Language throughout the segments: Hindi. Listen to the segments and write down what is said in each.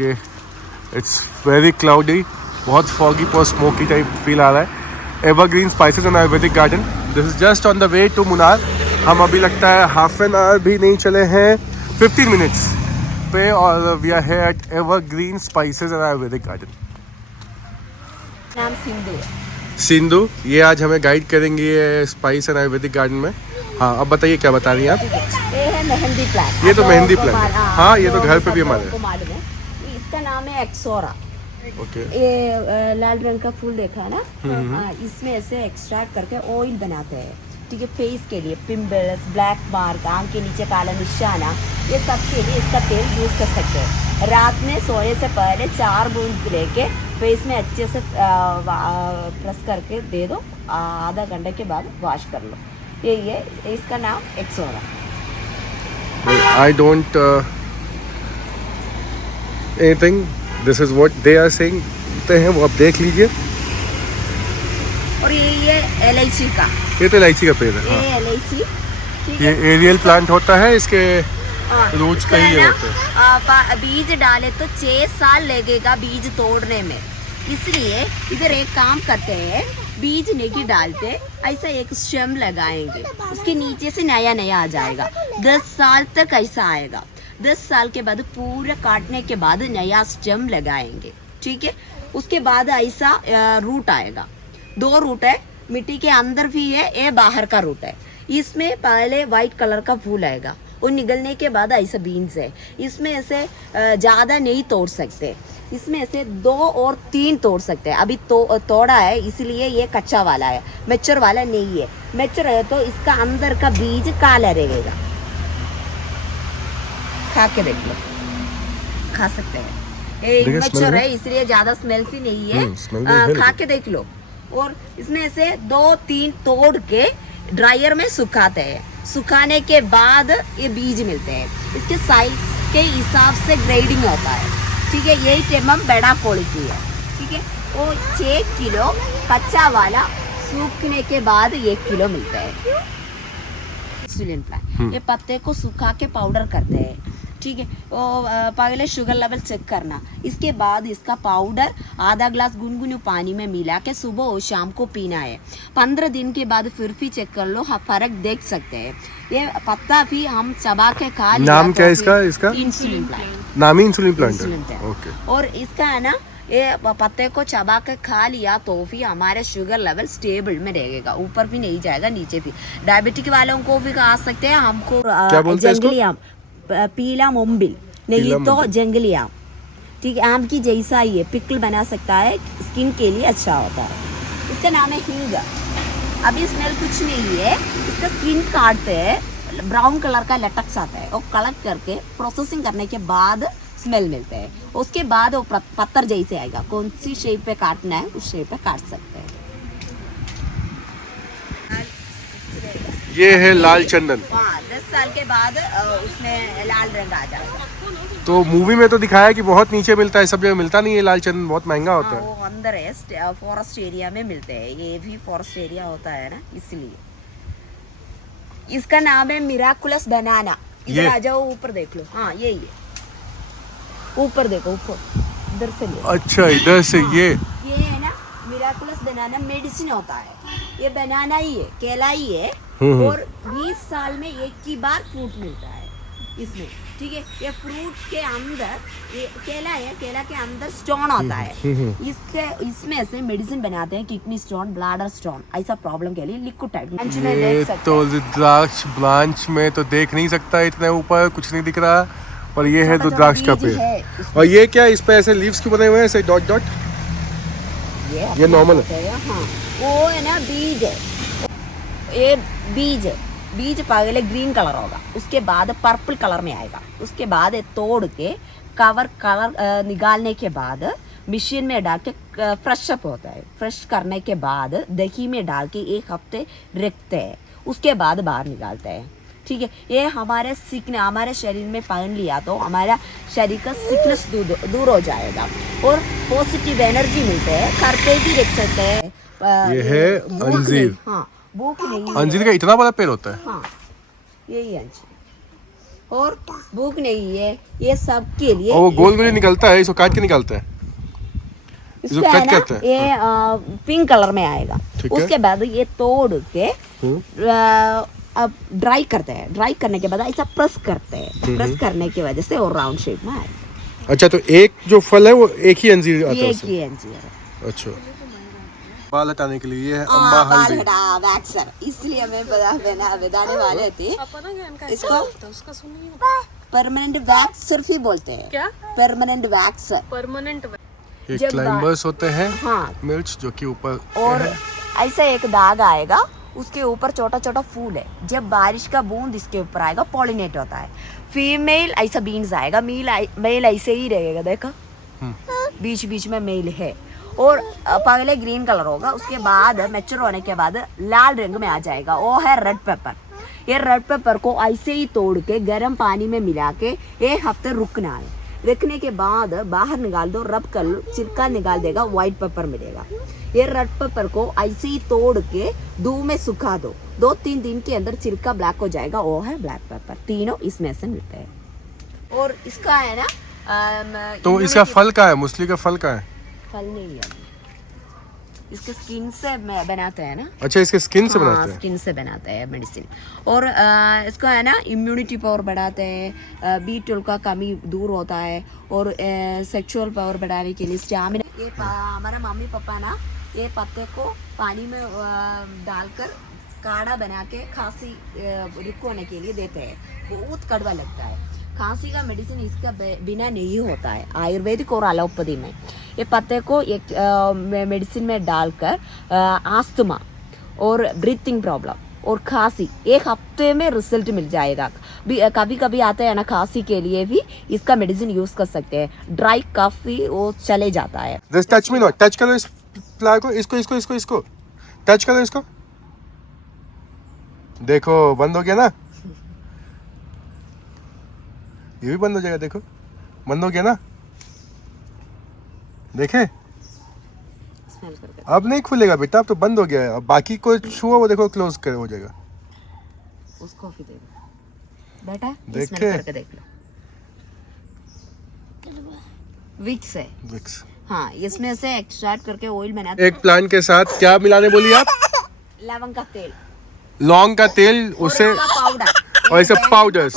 कि इट्स वेरी क्लाउडी, बहुत फॉगी, बहुत स्मोकी टाइप फील आ रहा है। Evergreen spices and Ayurvedic garden, this is just on the way to Munnar. हम अभी लगता है हाफ एन आवर भी नहीं चले हैं, 15 मिनट्स पे, और we are here at Evergreen spices and Ayurvedic Garden. नाम सिंधु है। सिंधु, ये आज हमें गाइड करेंगी स्पाइस एंड आयुर्वेदिक गार्डन में। हाँ, अब बताइए क्या बता रही हैं आप? ये है मेहंदी प्लांट। ये तो मेहंदी प्लांट, हाँ ये तो घर पे भी हमारे को मालूम है। इसका नाम है एक्सोरा। ओके। ये लाल रंग का फूल देखा है ना, इसमें ऐसे एक्सट्रैक्ट करके ऑयल बनाते हैं, ठीक है, फेस के लिए, पिंपल्स, ब्लैक मार्क, आंख के नीचे काला निशाना, ये सब के लिए इसका तेल यूज कर सकते हैं। रात में सोने से पहले 4 बूंद लेके फेस में अच्छे से प्रेस करके दे दो, आधा घंटे के बाद वॉश कर लो। यही है इसका नाम ixora. I don't anything, this is what they are saying, ते हैं वो आप देख लीजिए। और ये इलायची का, ये तो इलायची का पेड़ है। हाँ। ये इलायची, ठीक ये है। एरियल प्लांट होता है, इसके हाँ, रूट्स इसका कहीं है ना, होते हैं। बीज डाले तो 6 साल लगेगा बीज तोड़ने में, इसलिए इधर एक काम करते हैं, बीज नहीं डालते, ऐसा एक स्टेम लगाएंगे, उसके नीचे से नया नया आ जाएगा। 10 साल तक ऐसा आएगा। 10 साल के बाद पूरा काटने के बाद नया स्टेम लगाएंगे, ठीक है। उसके बाद ऐसा रूट आएगा। 2 रूट है, मिट्टी के अंदर भी है, ये बाहर का रूट है। इसमें पहले वाइट कलर का फूल आएगा, वो निकलने के बाद ऐसा बीन्स है। इसमें ऐसे ज़्यादा नहीं तोड़ सकते, इसमें ऐसे 2 और 3 तोड़ सकते हैं। अभी तोड़ा है इसलिए ये कच्चा वाला है, मैच्योर वाला नहीं है। मैच्योर है तो इसका अंदर का बीज काला रहेगा। खा के देख लो, खा सकते हैं। ये मैच्योर है इसलिए ज्यादा स्मेल भी नहीं है, खा के देख लो। और इसमें से 2-3 तोड़ के ड्रायर में सुखाते हैं, सुखाने के बाद ये बीज मिलते हैं। इसके साइज के हिसाब से ग्रेडिंग होता है, ठीक है। यही टेमम बड़ा क्वालिटी है, ठीक है। वो 6 किलो कच्चा वाला सूखने के बाद 1 किलो मिलता है। इंसुलिन प्लांट, ये पत्ते को सुखा के पाउडर करते हैं, ठीक है। वो पहले शुगर लेवल चेक करना, इसके बाद इसका पाउडर आधा ग्लास गुनगुने पानी में मिला के सुबह और शाम को पीना है। 15 दिन के बाद फिर भी चेक कर लो, फर्क देख सकते हैं। ये पत्ता भी हम चबा के खा लिया। नाम क्या है इसका? Insulin plant. नाम ही इंसुलिन प्लांट इंसुलिन है। ओके। और इसका है ना, ये पत्ते को चबा के खा लिया तो भी हमारे शुगर लेवल स्टेबल में रहेगा, ऊपर भी नहीं जाएगा, नीचे भी। डायबिटिक वालों को भी खा सकते हैं। हमको जंगली आम, पीला मुंबिल, नहीं तो जंगली आम, ठीक है, आम की जैसा ही है, पिकल बना सकता है, स्किन के लिए अच्छा होता है। इसका नाम है हींग। अभी स्मेल कुछ नहीं है, इसका स्किन काटते हैं, ब्राउन कलर का लेटेक्स आता है, वो कलेक्ट करके प्रोसेसिंग करने के बाद स्मेल मिलते हैं। उसके बाद वो पत्थर जैसे आएगा, कौन सी शेप पे काटना है उस शेप पे काट सकते हैं। ये है लाल चंदन। 10 साल के बाद उसमें लाल रंग आ जाएगा। तो मूवी में तो दिखाया कि बहुत नीचे मिलता है, सब जगह मिलता नहीं है लाल चंदन, बहुत महंगा होता है। वो अंदर है, फॉरेस्ट एरिया में मिलते हैं, ये भी फॉरेस्ट एरिया होता है ना, इसलिए। इसका नाम है मिराकुलस बनाना। इधर आ जाओ, ऊपर देख लो। हाँ यही है, ऊपर देखो, ऊपर इधर से ले। अच्छा, इधर से। हाँ, ये है ना मिराकुलस बनाना, मेडिसिन होता है। ये बनाना ही है, केला ही है, और 20 साल में एक ही बार फ्रूट मिलता है इसमें, ठीक है। ये फ्रूट के अंदर, ये केला है, केला के अंदर स्टोन होता है, इसमें से मेडिसिन बनाते हैं, किडनी स्टोन, ब्लैडर स्टोन, ऐसा प्रॉब्लम के लिए लिक्विड टाइप। ये तो रुद्राक्ष ब्रांच में तो देख नहीं सकता, इतने ऊपर कुछ नहीं दिख रहा। और ये है रुद्राक्ष का पेड़। और ये क्या, इस पे ऐसे लीव्स क्यों बने हुए हैं, ऐसे डॉट डॉट? ये नॉर्मल है। हाँ, वो है ना बीज है, ये बीज है। बीज पहले ग्रीन कलर होगा, उसके बाद पर्पल कलर में आएगा, उसके बाद तोड़ के कवर कलर निकालने के बाद मशीन में डाल के फ्रेश अप होता है। फ्रेश करने के बाद दही में डाल के 1 हफ्ते रखते हैं, उसके बाद बाहर निकालते हैं, ठीक है। ये हमारे शरीर में पहन लिया तो हमारा शरीर का सिकनेस दूर हो जाएगा, और पॉजिटिव एनर्जी मिलते हैं, घर पे भी रख सकते हैं। ये है अंजीर। हाँ, भूख नहीं, अंजीर का इतना बड़ा पेड़ होता है। हाँ, यही अंजीर। और भूख नहीं है, ये सब के लिए और वो गोल गोल निकलता है, इसको काट के निकालता है। इसको इसका है कट ना करते हैं। ये पिंक कलर में आएगा। ठीक है। उसके बाद ये तोड़ के अब ड्राई करते हैं। ड्राई करने के बाद ऐसा प्रेस करते हैं। प्रेस करने की वजह से और राउंड शेप में आएगा। अच्छा, तो एक जो फल है वो एक ही अंजीर आता है ये उसमें? की अंजीर है। अच्छा, बाल हटाने के लिए ये है अम्बा बाल हल्दी। हटा वैक्सर, इसलिए मैं बताने वाले थे इसको परमानेंट वैक्सर भी बोलते हैं। क्या? Permanent vaxxer. परमानेंट ये जब क्लाइंबर्स होते हैं, हाँ, मिर्च जो कि ऊपर और है। ऐसा एक दाग आएगा, उसके ऊपर छोटा छोटा फूल है। जब बारिश का बूंद इसके ऊपर आएगा पॉलिनेट होता है। फीमेल ऐसा बीन्स आएगा, मेल ऐसे ही रहेगा, देखा बीच बीच में मेल है। और पहले ग्रीन कलर होगा, उसके बाद मैच्योर होने के बाद लाल रंग में आ जाएगा, वो है रेड पेपर। ये रेड पेपर को ऐसे ही तोड़ के गर्म पानी में मिला के 1 हफ्ते रुकना है। रखने के बाद बाहर निकाल दो, रब कर लो, छिलका निकाल देगा, व्हाइट पेपर मिलेगा। ये रेड पेपर को ऐसे ही तोड़ के धूप में सुखा दो, 2-3 दिन के अंदर छिलका ब्लैक हो जाएगा, वो है ब्लैक पेपर। तीनों इसमें से मिलते हैं। और इसका है ना तो इसका फल का है, मूसली का फल का है? फल नहीं है, इसके स्किन से बनाते हैं ना। अच्छा, इसके स्किन से हाँ, बनाते हैं। स्किन से बनाते हैं मेडिसिन। और इसको है ना इम्यूनिटी पावर बढ़ाते हैं, B12 का कमी दूर होता है, और सेक्सुअल पावर बढ़ाने के लिए स्टैमिना। ये हमारा मम्मी पापा ना ये पत्ते को पानी में डालकर काढ़ा बना के खांसी रुक होने के लिए देते हैं। बहुत कड़वा लगता है। खांसी का मेडिसिन इसका बिना नहीं होता है, आयुर्वेदिक और एलोपैथी में। ये पत्ते को एक मेडिसिन में डालकर आस्थमा और ब्रीथिंग प्रॉब्लम और खांसी 1 हफ्ते में रिजल्ट मिल जाएगा। कभी कभी आते हैं ना खांसी के लिए भी इसका मेडिसिन यूज कर सकते हैं। ड्राई काफी वो चले जाता है। Just touch me not, touch करो इस फ्लावर को, इसको टच करो इसको। देखो बंद हो गया ना, ये भी बंद हो जाएगा। देखो बंद हो गया ना, देखे? स्मेल करके अब नहीं खुलेगा बेटा, अब तो बंद हो गया है। अब बाकी को छुआ वो देखो क्लोज कर हो जाएगा। उसको भी दे दो बेटा, देखे? स्मेल करके देख लो। विक्स है। विक्स। हाँ, इसमें से एक्सट्रैक्ट करके ऑयल बनाते एक प्लांट के साथ क्या मिलाने बोली आप? लवंग का तेल लौंग का तेल, उसे पाउडर और इसे पाउडर्स।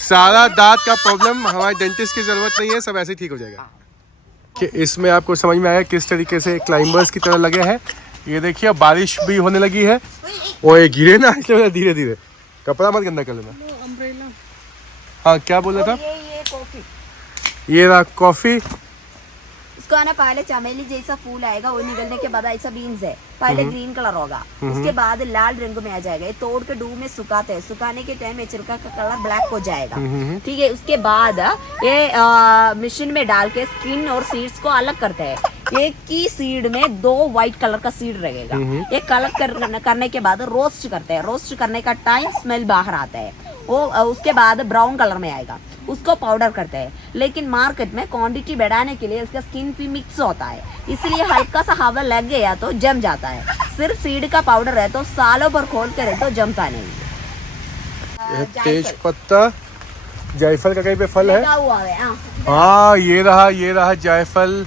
सारा दांत का प्रॉब्लम हमारे डेंटिस्ट की जरूरत नहीं है, सब ऐसे ही ठीक हो जाएगा। कि इसमें आपको समझ में आया किस तरीके से क्लाइंबर्स की तरह लगे हैं। ये देखिए बारिश भी होने लगी है, और ये गिरे ना इसलिए धीरे धीरे कपड़ा मत गंदा कर लेना। अम्ब्रेला। हाँ, क्या बोला था? ये कॉफी। ये रहा कॉफी। इसको है ना पहले चमेली जैसा फूल आएगा, वो निकलने के बाद ऐसा बीन्स है, पहले ग्रीन कलर होगा, उसके बाद लाल रंग में आ जाएगा। ये तोड़ के धूप में सुखाते हैं, सुखाने के टाइम ये छिलका का कलर ब्लैक हो जाएगा। ठीक है, उसके बाद ये मशीन में डाल के स्किन और सीड्स को अलग करते हैं। एक ही सीड में 2 व्हाइट कलर का सीड रहेगा। ये कलर करने के बाद रोस्ट करते हैं। रोस्ट करने का टाइम स्मेल बाहर आता है, वो उसके बाद ब्राउन कलर में आएगा, उसको पाउडर करते हैं। लेकिन मार्केट में क्वांटिटी बढ़ाने के लिए इसका स्किन भी मिक्स होता है, इसलिए हल्का सा हवा लग गया तो जम जाता है। सिर्फ सीड का पाउडर है तो सालों भर खोल के रहे तो जमता नहीं। तेज पत्ता, जायफल का कहीं पे फल है? लगा हुआ है, हाँ। हाँ, ये रहा जायफल।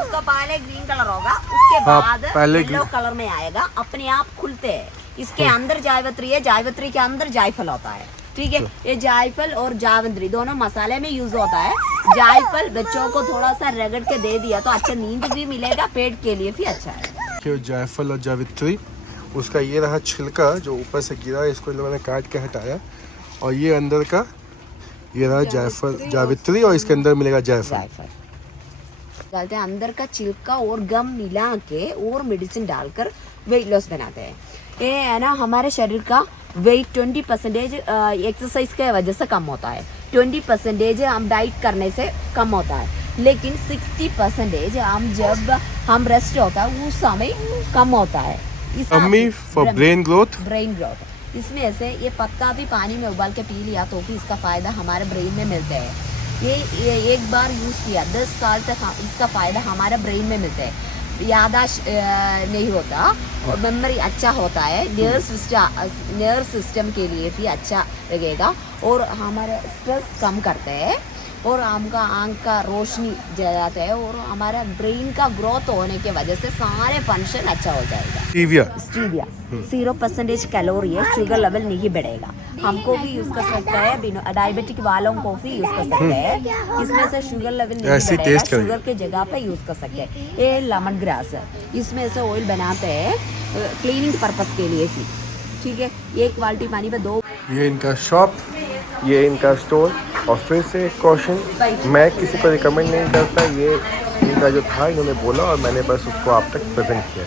उसका पहले ग्रीन कलर होगा, उसके हाँ, बाद पहले येलो कलर में आएगा, अपने आप खुलते हैं। इसके अंदर जायवत्री है, जायवत्री के अंदर जायफल होता है। ठीक है, ये जायफल और जावंत्री दोनों मसाले में यूज होता है। जायफल बच्चों को थोड़ा सा रगड़ के दे दिया तो अच्छा नींद भी मिलेगा, पेट के लिए भी अच्छा है। जायफल और जावित्री, उसका ये रहा छिलका जो ऊपर से गिरा, इसको इन लोगों ने काट के हटाया, और ये अंदर का ये रहा जायफल जावित्री, और इसके अंदर मिलेगा जायफल। डालते हैं अंदर का छिलका और गम मिला के और मेडिसिन डालकर वेट लॉस बनाते हैं। ये है ना हमारे शरीर का वेट 20% एक्सरसाइज के वजह से कम होता है, 20% हम डाइट करने से कम होता है, लेकिन 60% हम जब हम रेस्ट होता है उस समय कम होता है। For brain growth. इसमें से ये पत्ता भी पानी में उबाल के पी लिया तो भी इसका फायदा हमारे ब्रेन में मिलता है। ये एक बार यूज किया 10 साल तक इसका फायदा हमारे ब्रेन में मिलता है। यादाश्त नहीं होता और मेमोरी अच्छा होता है, नर्व सिस्टम के लिए भी अच्छा लगेगा और हमारा स्ट्रेस कम करते हैं और हमका आँख का रोशनी जाता है और हमारा ब्रेन का ग्रोथ होने की वजह से सारे फंक्शन अच्छा हो जाएगा। स्टीविया 0% कैलोरी है, शुगर लेवल नहीं बढ़ेगा, हमको भी यूज कर सकता है, डायबिटिक वालों को भी यूज कर सकते हैं, इसमें से शुगर लेवल नहीं बढ़ेगा, शुगर के जगह पे यूज कर सकते हैं। ये लेमन ग्रास है, इसमें से ऑयल बनाते हैं क्लीनिंग पर्पस के लिए ही, ठीक है। एक बाल्टी पानी पे 2। ये इनका शॉप, ये इनका स्टोर। और फिर से क्वेश्चन, मैं किसी को रिकमेंड नहीं करता, ये इनका जो था इन्होंने बोला और मैंने बस उसको आप तक प्रेजेंट किया।